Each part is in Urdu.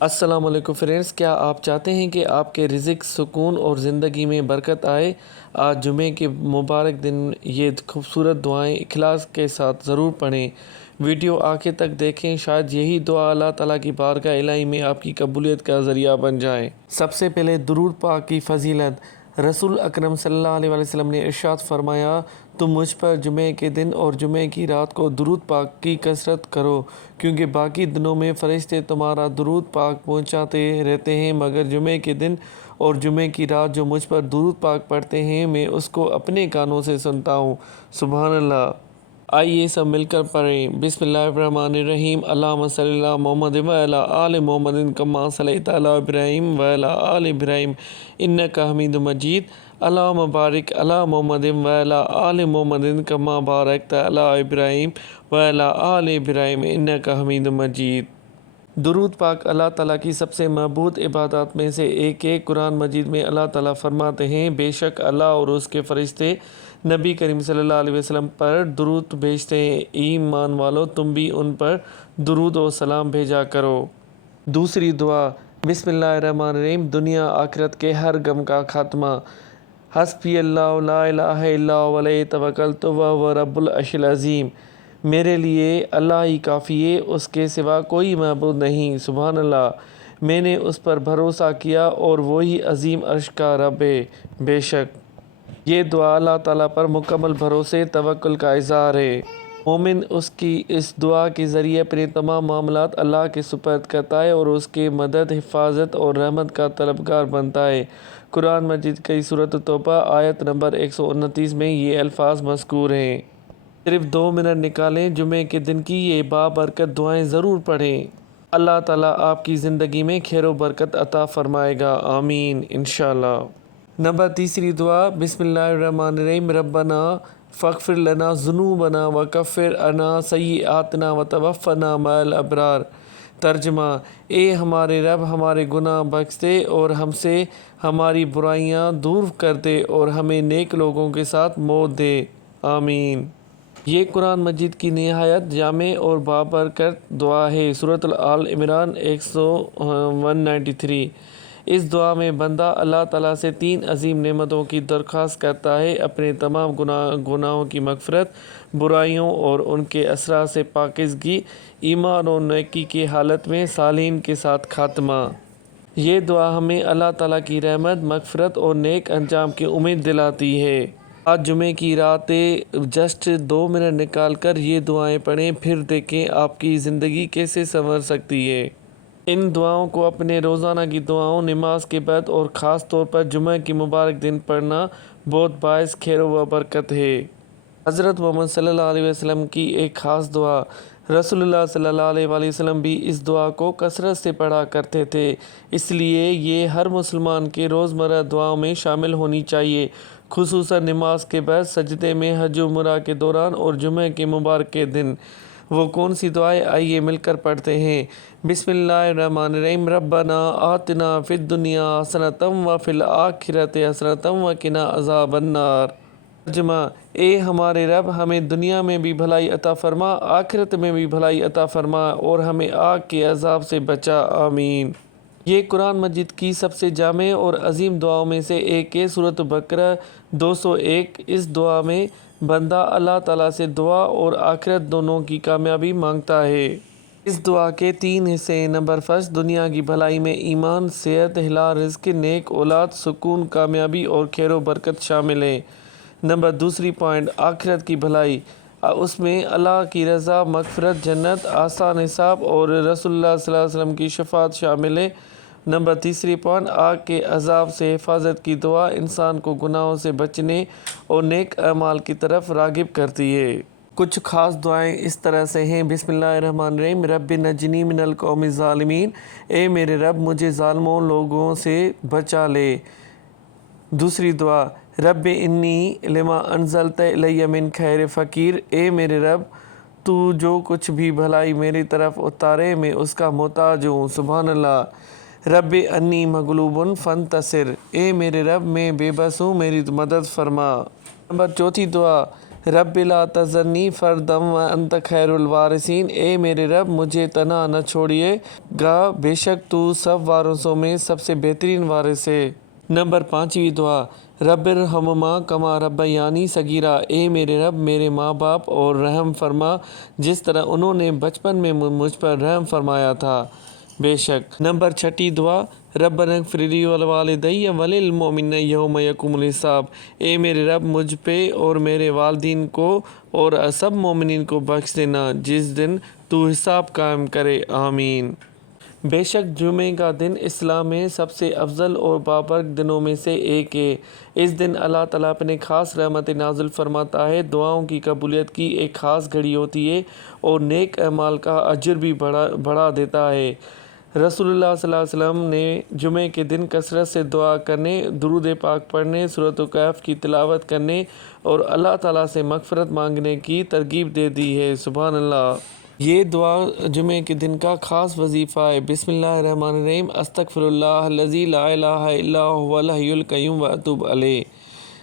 السلام علیکم فرینڈز، کیا آپ چاہتے ہیں کہ آپ کے رزق، سکون اور زندگی میں برکت آئے؟ آج جمعے کے مبارک دن یہ خوبصورت دعائیں اخلاص کے ساتھ ضرور پڑھیں۔ ویڈیو آخر تک دیکھیں، شاید یہی دعا اللہ تعالیٰ کی بارگاہ الہی میں آپ کی قبولیت کا ذریعہ بن جائے۔ سب سے پہلے درود پاک کی فضیلت۔ رسول اکرم صلی اللہ علیہ وسلم نے ارشاد فرمایا، تم مجھ پر جمعے کے دن اور جمعے کی رات کو درود پاک کی کثرت کرو، کیونکہ باقی دنوں میں فرشتے تمہارا درود پاک پہنچاتے رہتے ہیں، مگر جمعے کے دن اور جمعے کی رات جو مجھ پر درود پاک پڑھتے ہیں میں اس کو اپنے کانوں سے سنتا ہوں۔ سبحان اللہ۔ آئیے سب مل کر پڑھیں۔ بسم اللہ الرحمن الرحیم۔ اللہم صلی علی محمد وعلی آل محمد کما صلیت علی ابراہیم وعلی آل ابراہیم انک حمید مجید۔ اللہم بارک علی محمد وعلی آل محمد کما بارکت علی ابراہیم وعلی آل ابراہیم انک حمید مجید۔ درود پاک اللہ تعالیٰ کی سب سے محبوب عبادات میں سے ایک ہے۔ قرآن مجید میں اللہ تعالیٰ فرماتے ہیں، بے شک اللہ اور اس کے فرشتے نبی کریم صلی اللہ علیہ وسلم پر درود بھیجتے ہیں۔ ایمان والو، تم بھی ان پر درود و سلام بھیجا کرو۔ دوسری دعا، بسم اللہ الرحمن الرحیم۔ دنیا آخرت کے ہر غم کا خاتمہ۔ حسبی اللہ لا الہ الا هو علیہ توکلت وہو رب العرش العظیم۔ میرے لیے اللہ ہی کافی ہے، اس کے سوا کوئی معبود نہیں۔ سبحان اللہ۔ میں نے اس پر بھروسہ کیا اور وہی عظیم عرش کا رب ہے۔ بے شک یہ دعا اللہ تعالیٰ پر مکمل بھروسے توکل کا اظہار ہے۔ مومن اس کی اس دعا کے ذریعے اپنے تمام معاملات اللہ کے سپرد کرتا ہے اور اس کے مدد، حفاظت اور رحمت کا طلبگار بنتا ہے۔ قرآن مجید کی سورۃ توبہ آیت نمبر 129 میں یہ الفاظ مذکور ہیں۔ صرف 2 منٹ نکالیں، جمعے کے دن کی یہ بابرکت دعائیں ضرور پڑھیں۔ اللہ تعالیٰ آپ کی زندگی میں خیر و برکت عطا فرمائے گا، آمین انشاءاللہ۔ نمبر تیسری دعا، بسم اللہ الرحمن الرحیم۔ ربنا فاغفر لنا ذنوبنا وکفر عنا سیئاتنا وتوفنا مع الابرار۔ ترجمہ، اے ہمارے رب، ہمارے گناہ بخش دے اور ہم سے ہماری برائیاں دور کر دے اور ہمیں نیک لوگوں کے ساتھ موت دے، آمین۔ یہ قرآن مجید کی نہایت جامع اور بابرکت دعا ہے۔ سورۃ آل عمران 193۔ اس دعا میں بندہ اللہ تعالیٰ سے 3 عظیم نعمتوں کی درخواست کرتا ہے: اپنے تمام گناہوں کی مغفرت، برائیوں اور ان کے اثرات سے پاکیزگی، ایمان و نیکی کی حالت میں صالحین کے ساتھ خاتمہ۔ یہ دعا ہمیں اللہ تعالیٰ کی رحمت، مغفرت اور نیک انجام کی امید دلاتی ہے۔ آج جمعے کی رات ہے، جسٹ 2 منٹ نکال کر یہ دعائیں پڑھیں، پھر دیکھیں آپ کی زندگی کیسے سنور سکتی ہے۔ ان دعاؤں کو اپنے روزانہ کی دعاؤں، نماز کے بعد اور خاص طور پر جمعہ کی مبارک دن پڑھنا بہت باعث خیر و برکت ہے۔ حضرت محمد صلی اللہ علیہ وسلم کی ایک خاص دعا۔ رسول اللہ صلی اللہ علیہ وسلم بھی اس دعا کو کثرت سے پڑھا کرتے تھے، اس لیے یہ ہر مسلمان کے روزمرہ دعاؤں میں شامل ہونی چاہیے، خصوصاً نماز کے بعد، سجدے میں، حج و عمرہ کے دوران اور جمعہ کے مبارک کے دن۔ وہ کون سی دعائیں؟ آئیے مل کر پڑھتے ہیں۔ بسم اللہ الرحمن الرحیم۔ ربنا آتنا فی الدنیا حسنۃ وفی الآخرۃ حسنۃ وقنا عذاب النار۔ ترجمہ، اے ہمارے رب، ہمیں دنیا میں بھی بھلائی عطا فرما، آخرت میں بھی بھلائی عطا فرما اور ہمیں آگ کے عذاب سے بچا، آمین۔ یہ قرآن مجید کی سب سے جامع اور عظیم دعاؤں میں سے ایک ہے۔ سورۃ بقرہ 201۔ اس دعا میں بندہ اللہ تعالیٰ سے دعا اور آخرت دونوں کی کامیابی مانگتا ہے۔ اس دعا کے 3 حصے ہیں۔ نمبر 1، دنیا کی بھلائی میں ایمان، صحت، حلال رزق، نیک اولاد، سکون، کامیابی اور خیر و برکت شامل ہیں۔ نمبر 2 پوائنٹ، آخرت کی بھلائی، اس میں اللہ کی رضا، مغفرت، جنت، آسان حساب اور رسول اللہ صلی اللہ علیہ وسلم کی شفاعت شامل ہے۔ نمبر 3 پوائنٹ، آگ کے عذاب سے حفاظت کی دعا انسان کو گناہوں سے بچنے اور نیک اعمال کی طرف راغب کرتی ہے۔ کچھ خاص دعائیں اس طرح سے ہیں۔ بسم اللہ الرحمن الرحیم۔ رب نجنی من القوم الظالمین۔ اے میرے رب، مجھے ظالموں لوگوں سے بچا لے۔ دوسری دعا، رب انی لما انزلت الی من خیر فقیر۔ اے میرے رب، تو جو کچھ بھی بھلائی میری طرف اتارے میں اس کا محتاج ہوں، سبحان اللہ۔ رب انی مغلوب فانتصر۔ اے میرے رب، میں بے بس ہوں، میری مدد فرما۔ نمبر 4 دعا، رب لا تذرنی فردم وانت خیر الوارثین، اے میرے رب مجھے تنہا نہ چھوڑیے گا، بے شک تو سب وارثوں میں سب سے بہترین وارث ہے۔ نمبر 5ویں دعا، رب ارحمہما کما ربیانی صغیرا، اے میرے رب میرے ماں باپ اور رحم فرما جس طرح انہوں نے بچپن میں مجھ پر رحم فرمایا تھا، بے شک۔ نمبر 6 دعا، ربنا اغفر لی ولوالدی وللمؤمنین یوم یقوم الحساب، اے میرے رب مجھ پہ اور میرے والدین کو اور سب مومنین کو بخش دینا جس دن تو حساب قائم کرے، آمین۔ بے شک جمعے کا دن اسلام میں سب سے افضل اور بابرکت دنوں میں سے ایک ہے۔ اس دن اللہ تعالیٰ اپنے خاص رحمت نازل فرماتا ہے، دعاؤں کی قبولیت کی ایک خاص گھڑی ہوتی ہے اور نیک اعمال کا اجر بھی بڑھا دیتا ہے۔ رسول اللہ صلی اللہ علیہ وسلم نے جمعے کے دن کثرت سے دعا کرنے، درود پاک پڑھنے، سورۃ الکہف کی تلاوت کرنے اور اللہ تعالیٰ سے مغفرت مانگنے کی ترغیب دے دی ہے، سبحان اللہ۔ یہ دعا جمعے کے دن کا خاص وظیفہ ہے۔ بسم اللہ الرحمن الرحیم، استغفر اللہ الذی لا الہ الا هو الحی القیوم واتوب الیہ۔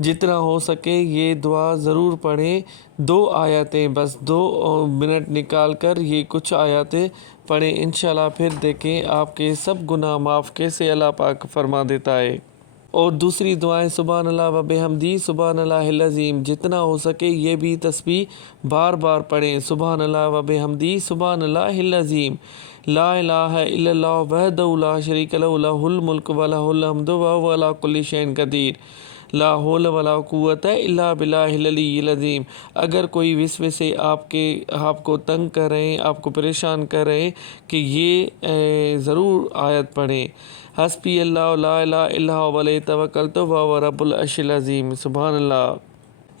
جتنا ہو سکے یہ دعا ضرور پڑھیں، 2 آیتیں، بس 2 منٹ نکال کر یہ کچھ آیتیں پڑھیں، انشاءاللہ پھر دیکھیں آپ کے سب گناہ معاف کیسے اللہ پاک فرما دیتا ہے۔ اور دوسری دعائیں سبحان اللہ و بحمدی سبحان اللہ العظیم، جتنا ہو سکے یہ بھی تسبیح بار بار پڑھیں، سبحان اللہ و بحمدی سبحان اللہ العظیم، لا الہ الا اللہ وحدہ لا شریک لہ لہ الملک و لہ الحمد وہو علی کل شیء قدیر، لا حول ولا قوت الا باللہ العلی العظیم۔ اگر کوئی وسوسے آپ کو تنگ کر رہے ہیں، آپ کو پریشان کر رہے ہیں کہ یہ ضرور آیت پڑھیں، حسبی اللہ لا الہ الا هو علیہ توکلت وہو رب العرش العظیم، سبحان اللہ۔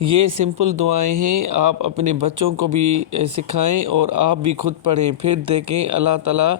یہ سمپل دعائیں ہیں، آپ اپنے بچوں کو بھی سکھائیں اور آپ بھی خود پڑھیں، پھر دیکھیں اللہ تعالیٰ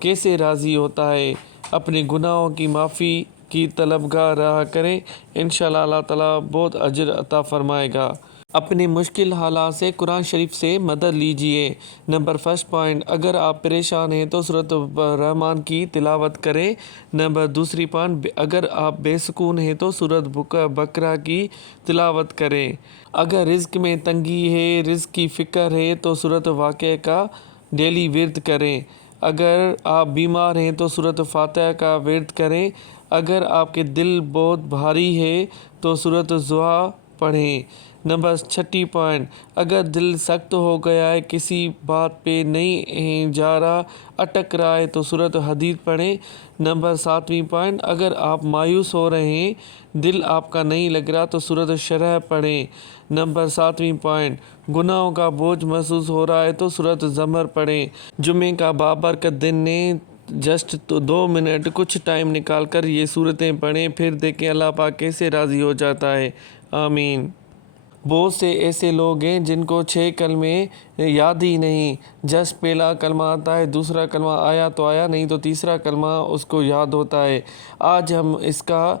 کیسے راضی ہوتا ہے۔ اپنے گناہوں کی معافی کی طلبگار رہا کریں، انشاءاللہ اللہ تعالیٰ بہت اجر عطا فرمائے گا۔ اپنے مشکل حالات سے قرآن شریف سے مدد لیجئے۔ نمبر 1 پوائنٹ، اگر آپ پریشان ہیں تو سورۃ الرحمن کی تلاوت کریں۔ نمبر 2 پوائنٹ، اگر آپ بے سکون ہیں تو سورۃ بقرہ کی تلاوت کریں۔ اگر رزق میں تنگی ہے، رزق کی فکر ہے تو سورۃ واقعہ کا ڈیلی ورد کریں۔ اگر آپ بیمار ہیں تو سورۃ فاتحہ کا ورد کریں۔ اگر آپ کے دل بہت بھاری ہے تو سورۃ الضحیٰ پڑھیں۔ نمبر 6 پوائنٹ، اگر دل سخت ہو گیا ہے، کسی بات پہ نہیں جا رہا، اٹک رہا ہے تو سورۃ حدید پڑھیں۔ نمبر 7 پوائنٹ، اگر آپ مایوس ہو رہے ہیں، دل آپ کا نہیں لگ رہا تو سورۃ الشرح پڑھیں۔ نمبر 7 پوائنٹ، گناہوں کا بوجھ محسوس ہو رہا ہے تو سورۃ الزمر پڑھیں۔ جمعے کا بابرکت دن نے جسٹ 2 منٹ کچھ ٹائم نکال کر یہ صورتیں پڑھیں، پھر دیکھیں اللہ پاک کیسے راضی ہو جاتا ہے، آمین۔ بہت سے ایسے لوگ ہیں جن کو 6 کلمے یاد ہی نہیں، جسٹ پہلا کلمہ آتا ہے، دوسرا کلمہ آیا تو آیا، نہیں تو تیسرا کلمہ اس کو یاد ہوتا ہے۔ آج ہم اس کا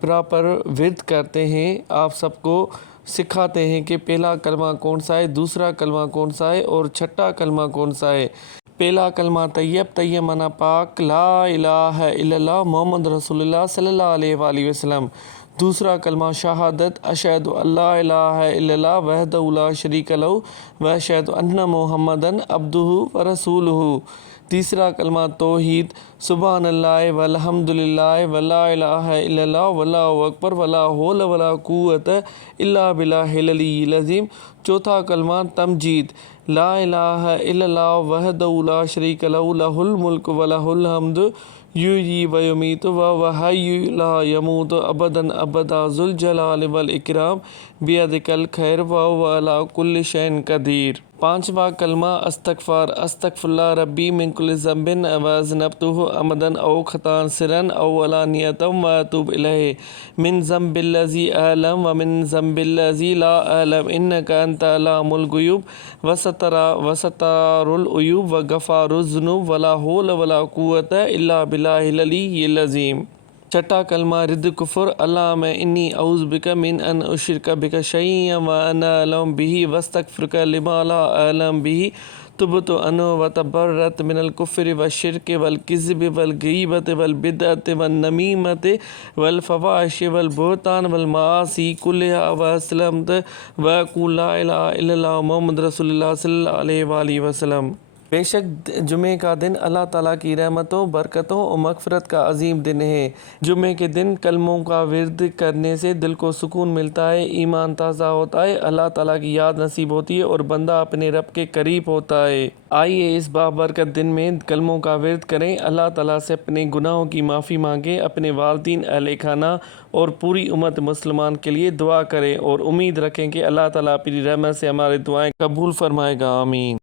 پراپر ورد کرتے ہیں، آپ سب کو سکھاتے ہیں کہ پہلا کلمہ کون سا ہے، دوسرا کلمہ کون سا ہے اور چھٹا کلمہ کون سا ہے۔ پہلا کلمہ طیب طیبانہ پاک، لا الہ الا اللہ محمد رسول اللہ صلی اللہ علیہ وآلہ وسلم۔ دوسرا کلمہ شہادت، اشہد ان لا الہ الا اللہ وحدہ لا شریک لہ واشہد ان محمدًا عبدہ ورسولہ۔ تیسرا کلمہ توحید، سبحان اللہ والحمد للہ ولا الہ الا اللہ واللہ اکبر ولا حول ولا قوت الا باللہ العلی العظیم۔ چوتھا کلمہ تمجید، لا الہ الا اللہ وحدہ لا شریک لہ لہ الملک ولہ الحمد یحیی و یمیت وہو حی لا یموت ابدا ابدا ذو الجلال والاکرام بیدک الخیر وہو علی کل شیء قدیر۔ پانچواں کلمہ استغفار، استغفر اللہ ربی من کل ذنب واذنبتہ عمدا او خطأ سرا او علانیۃ واتوب الیہ، من ذنب الذی اعلم ومن ذنب الذی لا اعلم انک انت علام الغیوب وستار العیوب وغفار الذنوب ولا حول ولا قوت الا باللہ العلی العظیم۔ چھٹا کلمہ رد کفر، اللہم انی اعوذ بک من ان اشرک بک شیئا وانا اعلم بہ واستغفرک لما لا اعلم بہ۔ تبت عنہ وتبرأت من الکفر والشرک والکذب والغیبت والبدعت والنمیمت والفواحش والبہتان والمعاصی کلها واسلمت وأقول لا الہ الا اللہ محمد رسول اللہ صلی اللہ علیہ وآلہ وسلم۔ بے شک جمعے کا دن اللہ تعالیٰ کی رحمتوں، برکتوں اور مغفرت کا عظیم دن ہے۔ جمعے کے دن کلموں کا ورد کرنے سے دل کو سکون ملتا ہے، ایمان تازہ ہوتا ہے، اللہ تعالیٰ کی یاد نصیب ہوتی ہے اور بندہ اپنے رب کے قریب ہوتا ہے۔ آئیے اس بابرکت دن میں کلموں کا ورد کریں، اللہ تعالیٰ سے اپنے گناہوں کی معافی مانگیں، اپنے والدین، اہل خانہ اور پوری امت مسلمان کے لیے دعا کریں اور امید رکھیں کہ اللہ تعالیٰ اپنی رحمت سے ہماری دعائیں قبول فرمائے گا۔ آمین۔